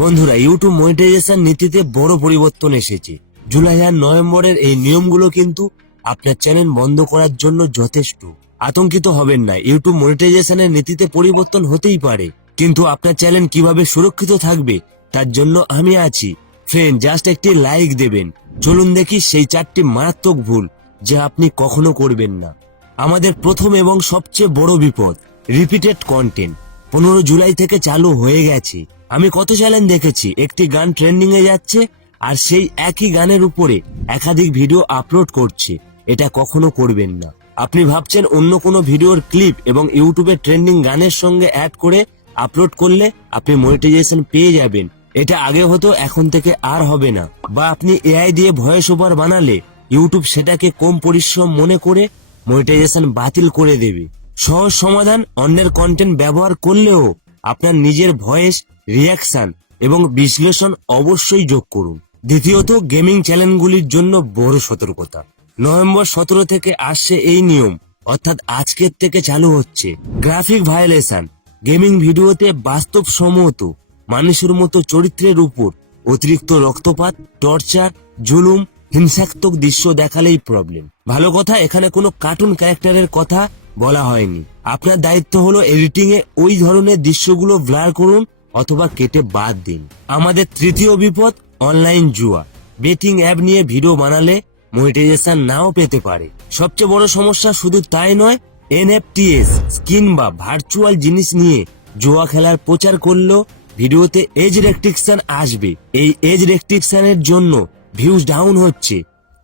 বন্ধুরা, YouTube monetization নীতিতে বড় পরিবর্তন এসেছে। জুলাই আর নভেম্বরের এই নিয়মগুলো কিন্তু আপনার চ্যানেল বন্ধ করার জন্য যথেষ্ট। আতঙ্কিত হবেন না, ইউটিউব মনিটাইজেশনের নীতিতে পরিবর্তন হতেই পারে, কিন্তু আপনার চ্যানেল কিভাবে সুরক্ষিত থাকবে তার জন্য আমি আছি। ফ্রেন্ড, জাস্ট একটি লাইক দেবেন। চলুন দেখি সেই 4টি মারাত্মক ভুল যা আপনি কখনো করবেন না। আমাদের প্রথম এবং সবচেয়ে বড় বিপদ, রিপিটেড কন্টেন্ট। 15 জুলাই থেকে চালু হয়ে গেছে। আমি কত চ্যানেল দেখেছি, একটি গান ট্রেন্ডিং এ যাচ্ছে আর সেই একই গানের উপরে একাধিক ভিডিও আপলোড করছে। এটা কখনো করবেন না। আপনি ভাবছেন অন্য কোনো ভিডিওর ক্লিপ এবং ইউটিউবে ট্রেন্ডিং গানের সঙ্গে অ্যাড করে আপলোড করলে আপনি মনিটাইজেশন পেয়ে যাবেন। এটা আগে হতো, এখন থেকে আর হবে না। বা আপনি এআই দিয়ে ভয়েস ওভার বানালে ইউটিউব সেটাকে কম পরিশ্রম মনে করে মনিটাইজেশন বাতিল করে দেবে। সহজ সমাধান, অন্যের কন্টেন্ট ব্যবহার করলেও আপনার নিজের ভয়েস, রিয়াকশন এবং বিশ্লেষণ অবশ্যই যোগ করুন। দ্বিতীয়ত, গেমিং চ্যানেলগুলির জন্য বড় সতর্কতা। নভেম্বর 17 থেকে আসছে এই নিয়ম, অর্থাৎ আজকের থেকে চালু হচ্ছে। গ্রাফিক ভায়োলেশন, গেমিং ভিডিওতে বাস্তবসম্মত মানুষের মতো চরিত্রের উপর অতিরিক্ত রক্তপাত, টর্চার, জুলুম, হিংসাত্মক দৃশ্য দেখালেই প্রবলেম। ভালো কথা, এখানে কোনো কার্টুন ক্যারেক্টারের কথা বলা হয়নি। আপনার দায়িত্ব হলো এডিটিং এ ওই ধরনের দৃশ্যগুলো ব্লার করুন অথবা কেটে বাদ দিন। আমাদের তৃতীয় বিপদ, অনলাইন জুয়া। বেটিং অ্যাপ নিয়ে ভিডিও বানালে মনিটাইজেশন নাও পেতে পারে। সবচেয়ে বড় সমস্যা শুধু তাই নয়, এনএফটিএস, স্কিন বা ভার্চুয়াল জিনিস নিয়ে জুয়া খেলার প্রচার করলেও ভিডিওতে এজ রেস্ট্রিকশন আসবে। এই এজ রেস্ট্রিকশনের জন্য ভিউজ ডাউন হচ্ছে,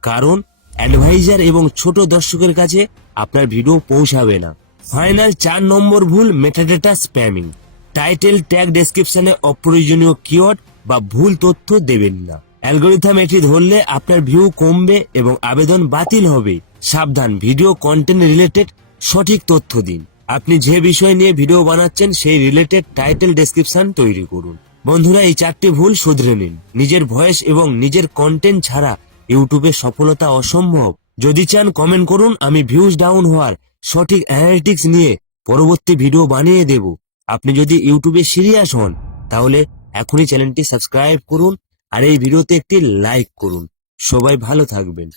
কারণ অ্যাডভাইজার এবং ছোট দর্শকের কাছে আপনার ভিডিও পৌঁছাবে না। ফাইনাল 4 নম্বর ভুল, মেটাডেটা স্প্যামিং। টাইটেল, ট্যাগ, ডেসক্রিপশনে অপ্রয়োজনীয় কিওয়ার্ড বা ভুল তথ্য দেবেন না। অ্যালগরিথম এটি ধরলে আপনার ভিউ কমবে এবং আবেদন বাতিল হবে। সাবধান, ভিডিও কন্টেন্ট রিলেটেড সঠিক তথ্য দিন। আপনি যে বিষয় নিয়ে ভিডিও বানাচ্ছেন সেই রিলেটেড টাইটেল, ডেসক্রিপশন তৈরি করুন। বন্ধুরা, এই 4টি ভুল শুধরে নিন। নিজের ভয়েস এবং নিজের কন্টেন্ট ছাড়া ইউটিউবে সফলতা অসম্ভব। যদি চান কমেন্ট করুন, আমি ভিউজ ডাউন হওয়ার সঠিক অ্যানালিটিক্স নিয়ে পরবর্তী ভিডিও বানিয়ে দেব। আপনি যদি ইউটিউবে সিরিয়াস হন তাহলে এখনই চ্যানেলটি সাবস্ক্রাইব করুন আর এই ভিডিওতে একটি লাইক করুন। সবাই ভালো থাকবেন।